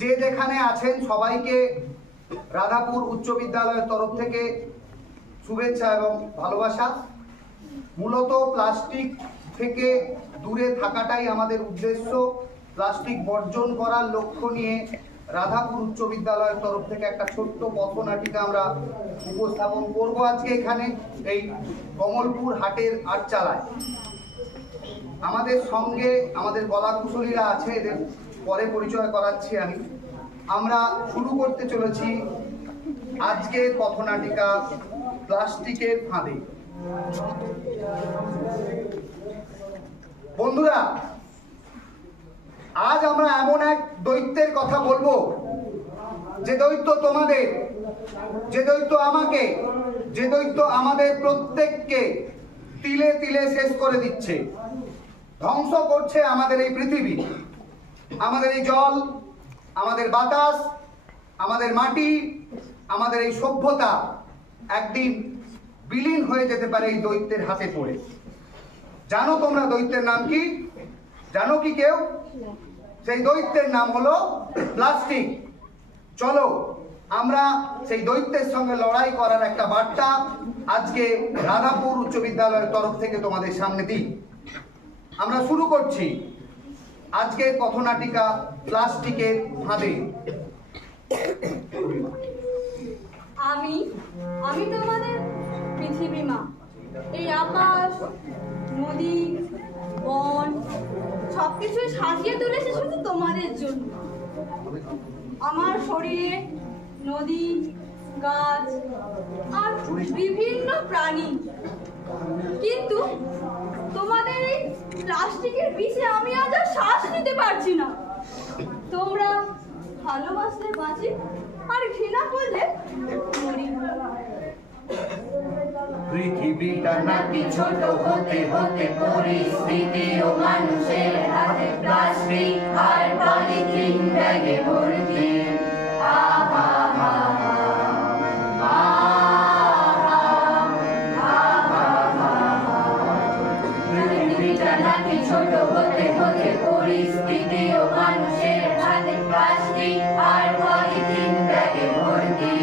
যে যেখানে আছেন সবাইকে রাধাপুর উচ্চ বিদ্যালয়ের তরফ থেকে শুভেচ্ছা এবং ভালোবাসা। মূলত প্লাস্টিক থেকে দূরে থাকাটাই আমাদের উদ্দেশ্য। প্লাস্টিক বর্জন করার লক্ষ্য নিয়ে রাধাপুর উচ্চ বিদ্যালয়ের তরফ থেকে একটা ছোট্ট পথনাটিকা আমরা উপস্থাপন করব আজকে এখানে এই কমলপুর হাটের আটচালায়। আমাদের সঙ্গে আমাদের কলাকুশলীরা আছে, এদের পরে পরিচয় করাচ্ছি আমি। আমরা শুরু করতে চলেছি আজকের পথনাটিকা প্লাস্টিকের ফাঁদে। বন্ধুরা, আজ আমরা এমন এক দৈত্যের কথা বলবো যে দৈত্য তোমাদের, যে দৈত্য আমাকে, যে দৈত্য আমাদের প্রত্যেককে তিলে তিলে শেষ করে দিচ্ছে, ধ্বংস করছে আমাদের এই পৃথিবী, আমাদের এই জল, আমাদের বাতাস, আমাদের মাটি, আমাদের এই সভ্যতা একদিন বিলীন হয়ে যেতে পারে এই দৈত্যের হাতে পড়ে। জানো তোমরা দৈত্যের নাম কি? জানো কি কেউ? সেই দৈত্যের নাম হলো প্লাস্টিক। চলো আমরা সেই দৈত্যের সঙ্গে লড়াই করার একটা বার্তা আজকে রাধাপুর উচ্চ বিদ্যালয়ের তরফ থেকে তোমাদের সামনে দিই। আমরা শুরু করছি আজকের পথনাটিকা প্লাস্টিকের ফাঁদে। আমি তোমাদের পৃথিবী মা। এই আকাশ, নদী, বন সবকিছু সাজিয়ে তুলেছে শুধু তোমাদের জন্য। আমার শরীরে নদী, গাছ আর বিভিন্ন প্রাণী, কিন্তু তোমাদের এই প্লাস্টিকের বিষে আমি আজ আর শ্বাস নিতে পারছি না। তোমরা ভালোবাসলে বাঁচি আর ঘৃণা করলে মরি। পৃথিবীটা নাকি ছোট হতে হতে পরিস্থিতি ও মানুষের হাতে প্লাস্টিক আর পলিথিন ব্যাগে ভর্তি। পৃথিবীটা নাকি ছোট হতে হতে পরিস্থিতি ও মানুষের হাতে প্লাস্টিক আর পলিথিন ব্যাগে ভর্তি।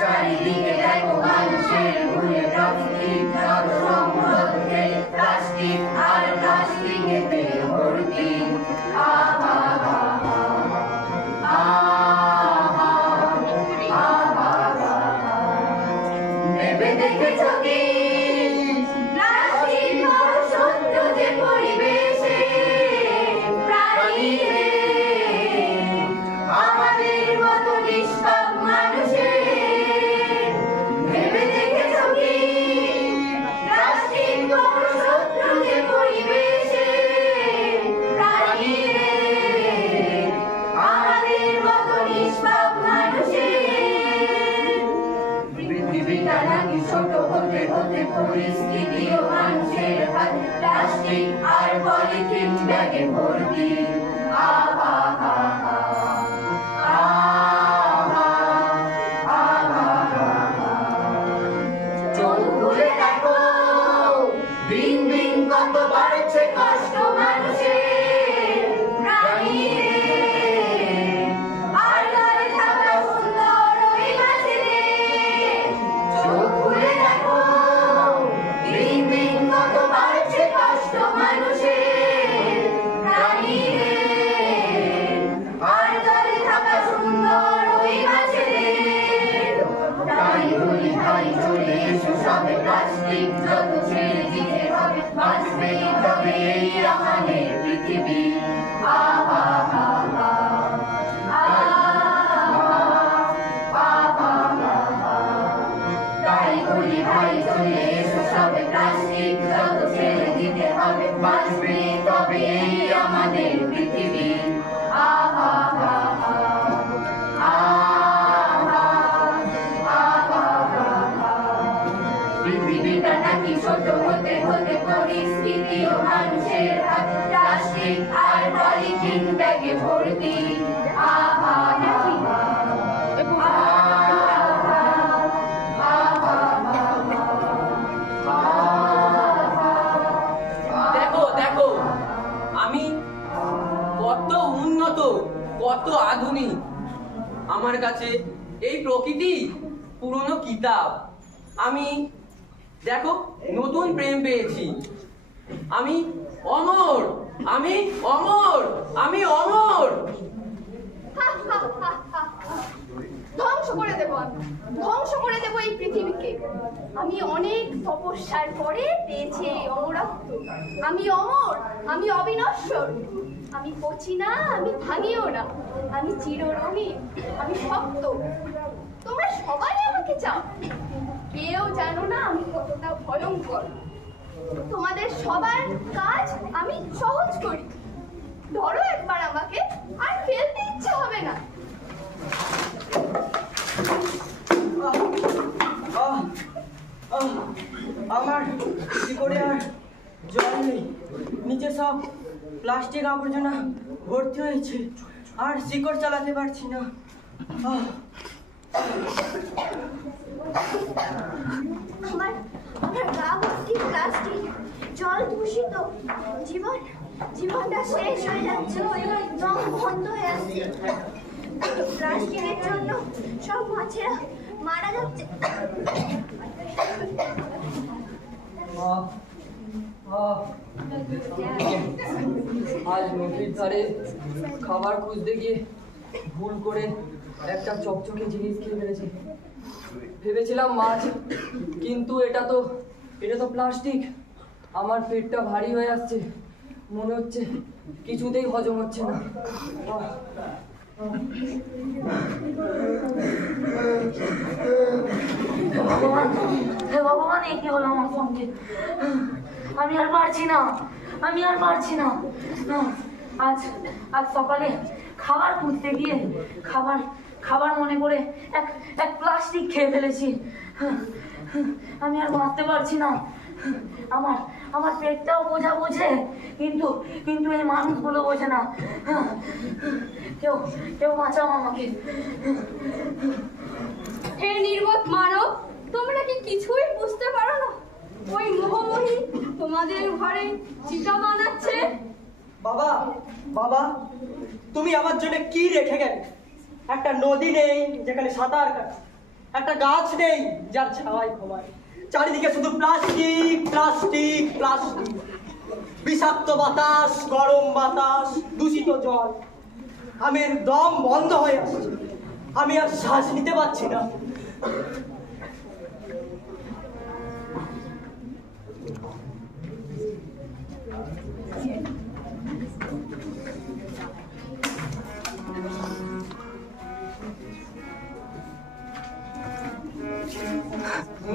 চারিদিকে দেখো মানুষের ভুলে প্লাস্টিক, প্লাস্টিক আর প্লাস্টিকেতে ভর্তি। ভেবে দেখেছো কি প্লাস্টিক বড় শত্রু যে পরিবেশে প্রাণীরে, আমাদের মতো নিষ্পাপ মানুষের। ভেবে দেখেছো কি প্লাস্টিক বড় শত্রু যে পরিবেশে প্রাণীরে, আমাদের মতো নিষ্পাপ মানুষের। পৃথিবীটা নাকি ছোট হতে হতে পরিস্থিতি ও মানুষের হাতে প্লাস্টিক আর পলিথিন ব্যাগে ভর্তি। চোখ খুলে দেখো দিন দিন কত বাড়ছে কষ্ট মানুষের, প্রাণীর আর ঘরে থাকা সুন্দর ওই গাছেদের। চোখ খুলে দেখো দিন দিন কত বাড়ছে কষ্ট মানুষের, প্রাণীর আর ঘরে থাকা সুন্দর ওই গাছেদের। তাই বলি তাই চলে এসো সবে প্লাস্টিক যত ছেড়ে দিতে হবে, বাঁচবে তবে এই আমাদের পৃথিবী। তাই বলি ভাই চলে এসো সবে প্লাস্টিক যত ছেড়ে দিতে হবে, বাঁচবে তবে এই আমাদের পৃথিবী। পৃথিবীটা নাকি ছোট হতে হতে পরিস্থিতি ও মানুষের হাতে প্লাস্টিক আর পলিথিন ব্যাগে ভর্তি। উন্নত, কত আধুনিক। আমার কাছে এই প্রকৃতি পুরনো কিতাব। আমি দেখো নতুন প্রেম পেয়েছি। আমি অমর, আমি অমর, আমি অমর। ধ্বংস করে দেব, ধ্বংস করে দেব এই পৃথিবীকে। আমি অনেক তপস্যার পরে পেয়েছি এই অমরত্ব। আমি অমর, আমি অবিনশ্বর। আমি পচি না, আমি ভাঙিও না। আমি চিররঙিন, আমি শক্ত। তোমরা সবাই আমাকে চাও, কেউ জানো না আমি কতটা ভয়ঙ্কর। তোমাদের সবার কাজ আমি সহজ করি। ধরো একবার আমাকে, আর ফেলতে ইচ্ছে হবে না। আমার শিকড়ে আর জল নেই, নিচে সব প্লাস্টিক আবর্জনা ভর্তি হয়েছে, আর শিকড় চালাতে পারছি না। আমার আমার গা ভর্তি প্লাস্টিক, জল দূষিত, জীবনটা শেষ হয়ে যাচ্ছে, দম বন্ধ হয়ে আসছে। প্লাস্টিকের জন্য সব মাছেরা মারা যাচ্ছে। আজ নদীর ধারে খাবার খুঁজতে গিয়ে ভুল করে একটা চকচকে জিনিস খেয়ে ফেলেছি। ভেবেছিলাম মাছ, কিন্তু এটা তো প্লাস্টিক। আমার পেটটা ভারী হয়ে আসছে, মনে হচ্ছে কিছুতেই হজম হচ্ছে না। ভগবান, এই কি হলো আমার সঙ্গে? আমি আর পারছি না, আমি আর পারছি না। আজ সকালে খাবার খুঁজতে গিয়ে খাবার মনে করে এক প্লাস্টিক খেয়ে ফেলেছি। আমি আর বাঁচতে পারছি না। আমার পেটটাও বোঝে, কিন্তু এই মানুষগুলো বোঝে না। কেউ বাঁচাও আমাকে। হে নির্বোধ মানব, তোমরা কি কিছুই বুঝতে পারো না? ওই মোহময়ী তোমাদের ঘরে চিতা বানাচ্ছে। বাবা, তুমি আমার জন্য কি রেখে গেলে? একটা নদী নেই যেখানে সাঁতার কাটা, একটা গাছ নেই যার ছাওয়ায় ঘুমায়, চারিদিকে শুধু প্লাস্টিক, প্লাস্টিক, প্লাস্টিক। বিষাক্ত বাতাস, গরম বাতাস, দূষিত জল। আমার দম বন্ধ হয়ে আসছে, আমি আর শ্বাস নিতে পারছি না।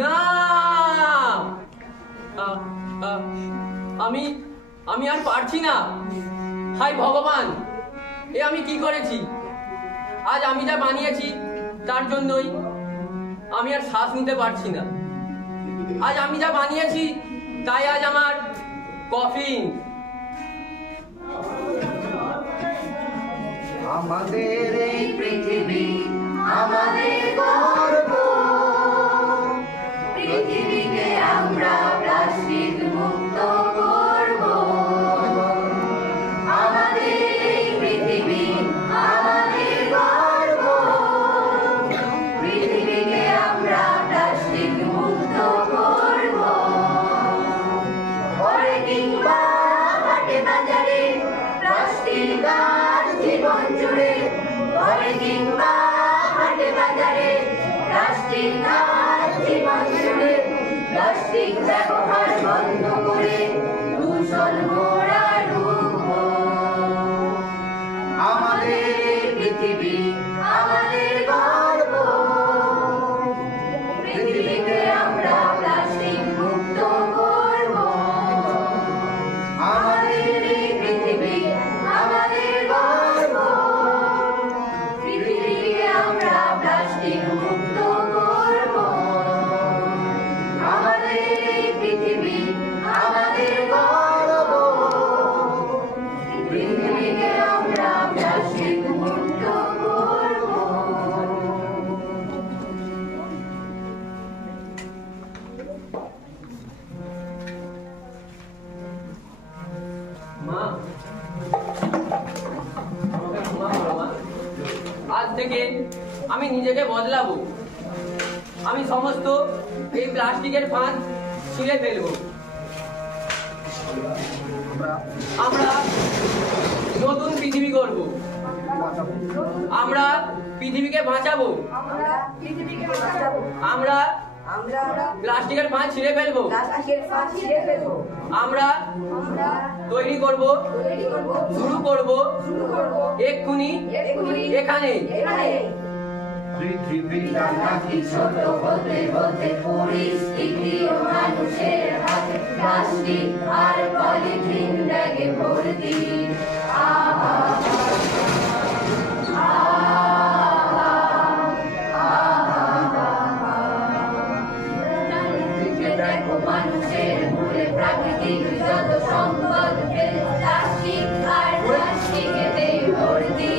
না, আমি আর পারছি না। হায় ভগবান, এ আমি কি করেছি? আজ আমি যা বানিয়েছি তার জন্যই আমি আর শ্বাস নিতে পারছি না। আজ আমি যা বানিয়েছি তাই আজ আমার কফিন। আমাদের এই পৃথিবী আমাদের গর্ব, পৃথিবীকে আমরা প্লাস্টিক মুক্ত করব। আমাদের এই পৃথিবী আমাদের গর্ব, পৃথিবীকে আমরা প্লাস্টিক মুক্ত করব। ঘরে কিংবা হাটে বাজারে প্লাস্টিক আর জীবন জুড়ে, ঘরে কিংবা হাটে বাজারে প্লাস্টিক আর জীবন জুড়ে। প্লাস্টিক ব্যবহার বন্ধ করে দূষণ মোরা রুখবো। আমাদের পৃথিবী আমাদের গর্ব, পৃথিবীকে আমরা প্লাস্টিক মুক্ত করব। আমাদের পৃথিবী আমাদের গর্ব, পৃথিবীকে আমরা প্লাস্টিক মুক্ত করব। আমাদের পৃথিবী আমাদের গর্ব, পৃথিবীকে আমরা প্লাস্টিক মুক্ত করব। থেকে আমি নিজেকে বদলাবো। আমি সমস্ত এই প্লাস্টিকের ফাঁদ ছিঁড়ে ফেলবো। আমরা নতুন পৃথিবী করব। আমরা পৃথিবীকে বাঁচাবো। আমরা প্লাস্টিকের ফাঁদ ছিঁড়ে ফেলবো। আমরা তৈরি করব, শুরু করব এক্ষুনি এখানে। পৃথিবী নাকি ছোট হতে হতে পরিস্থিতি ও মানুষের হাতে প্লাস্টিক আর পলিথিন ব্যাগে ভর্তি। দেখো মানুষের ভুলে প্রাকৃতিক যত সম্পদ প্লাস্টিক আর প্লাস্টিকেতে ভর্তি।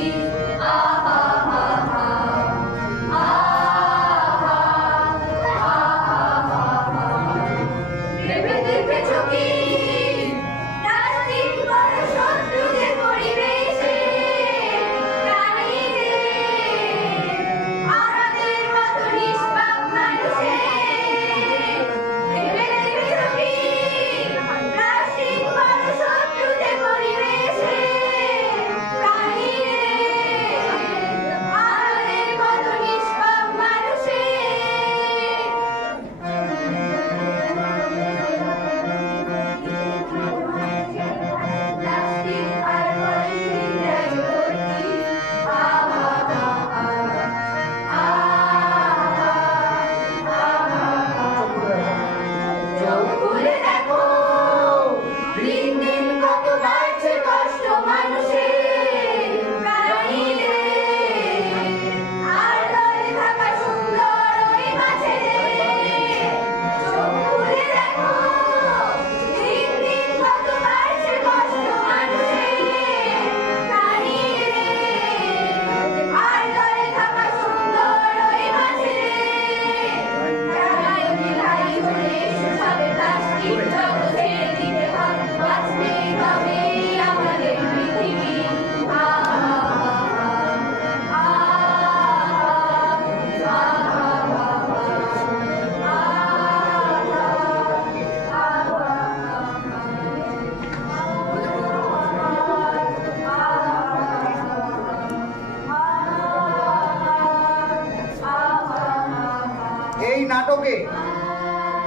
নাটকে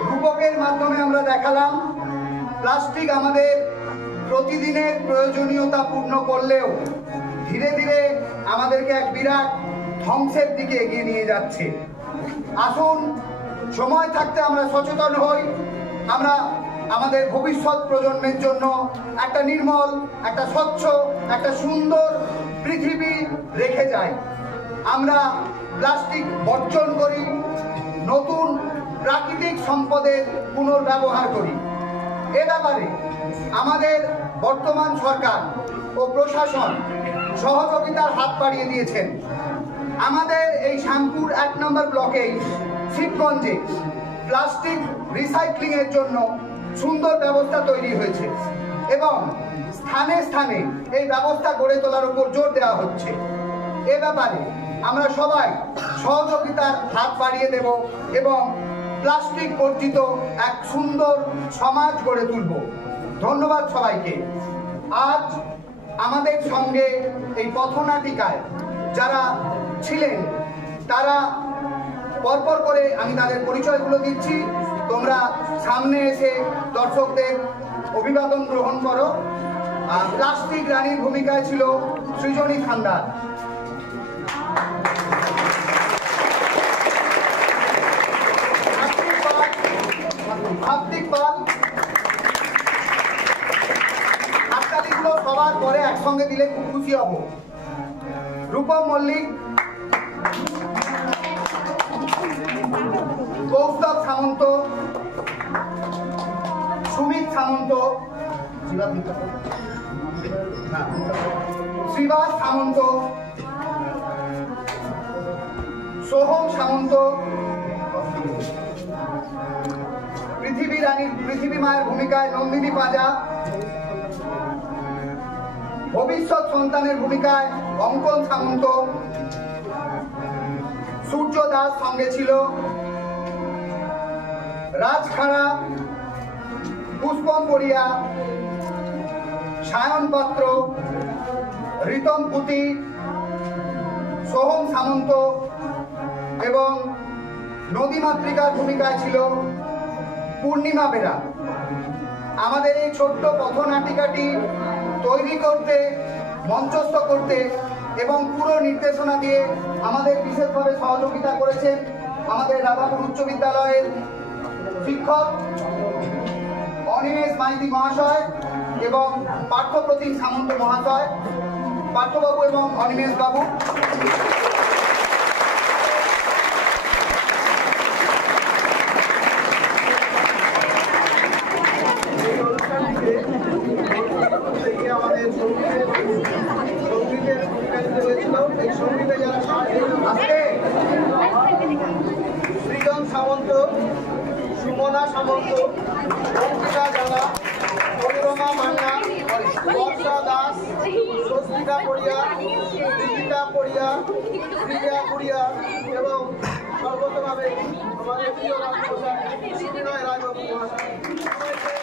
রূপকের মাধ্যমে আমরা দেখালাম প্লাস্টিক আমাদের প্রতিদিনের প্রয়োজনীয়তা পূর্ণ করলেও ধীরে ধীরে আমাদেরকে এক বিরাট ধ্বংসের দিকে এগিয়ে নিয়ে যাচ্ছে। আসুন সময় থাকতে আমরা সচেতন হই, আমরা আমাদের ভবিষ্যৎ প্রজন্মের জন্য একটা নির্মল, একটা স্বচ্ছ, একটা সুন্দর পৃথিবী রেখে যাই। আমরা প্লাস্টিক বর্জন করি, নতুন প্রাকৃতিক সম্পদের পুনর্ব্যবহার করি। এ ব্যাপারে আমাদের বর্তমান সরকার ও প্রশাসন সহযোগিতার হাত বাড়িয়ে দিয়েছেন। আমাদের এই শ্যামপুর 1 নম্বর ব্লকে শিবগঞ্জে প্লাস্টিক রিসাইক্লিং এর জন্য সুন্দর ব্যবস্থা তৈরি হয়েছে এবং স্থানে স্থানে এই ব্যবস্থা গড়ে তোলার উপর জোর দেওয়া হচ্ছে। এ ব্যাপারে আমরা সবাই সহযোগিতার হাত বাড়িয়ে দেব এবং প্লাস্টিক বর্জিত এক সুন্দর সমাজ গড়ে তুলব। ধন্যবাদ সবাইকে। আজ আমাদের সঙ্গে এই পথনাটিকায় যারা ছিলেন তারা পরপর করে আমি তাদের পরিচয়গুলো দিচ্ছি, তোমরা সামনে এসে দর্শকদের অভিবাদন গ্রহণ করো। প্লাস্টিক রানীর ভূমিকায় ছিল সৃজনী খান্দার। হাততালিগুলো সবার পরে একসঙ্গে দিলে খুব খুশি হব। রূপম মল্লিক, কৌস্তব সামন্ত, সুমিত সামন্ত, শ্রীবাস সামন্ত, সোহম সামন্ত, পৃথিবী মায়ের ভূমিকায় নন্দিনী পাজা, ভবিষ্যৎ সন্তানের ভূমিকায় অঙ্কন সামন্ত, সূর্য দাস সঙ্গে ছিল, রাজখাড়া, পুষ্পম পড়িয়া, সায়ন পাত্র, রিতম পুতি, সোহম সামন্ত এবং নদীমাতৃকার ভূমিকায় ছিল পূর্ণিমা বেরা। আমাদের এই ছোট্ট পথনাটিকাটি তৈরি করতে, মঞ্চস্থ করতে এবং পুরো নির্দেশনা দিয়ে আমাদের বিশেষভাবে সহযোগিতা করেছেন আমাদের রাধাপুর উচ্চ বিদ্যালয়ের শিক্ষক অনিমেষ মাইতি মহাশয় এবং পার্থপ্রতিম সামন্ত মহাশয়, পার্থবাবু এবং অনিমেষ বাবু। আমাদের সঙ্গীতের হয়েছিল। এই সঙ্গীতে যারা সৃজন সামন্ত, সুমনা সামন্ত, অঙ্কিতা জানা, মনোরমা মান্না, বর্ষা দাস, স্বস্তিকা পড়িয়া, দীপিকা পড়িয়া, প্রিয়া পড়িয়া এবং সর্বতভাবে আমাদের প্রিয় রাজপ্রসাদ বিনয় রায়বাবু মহাশয়।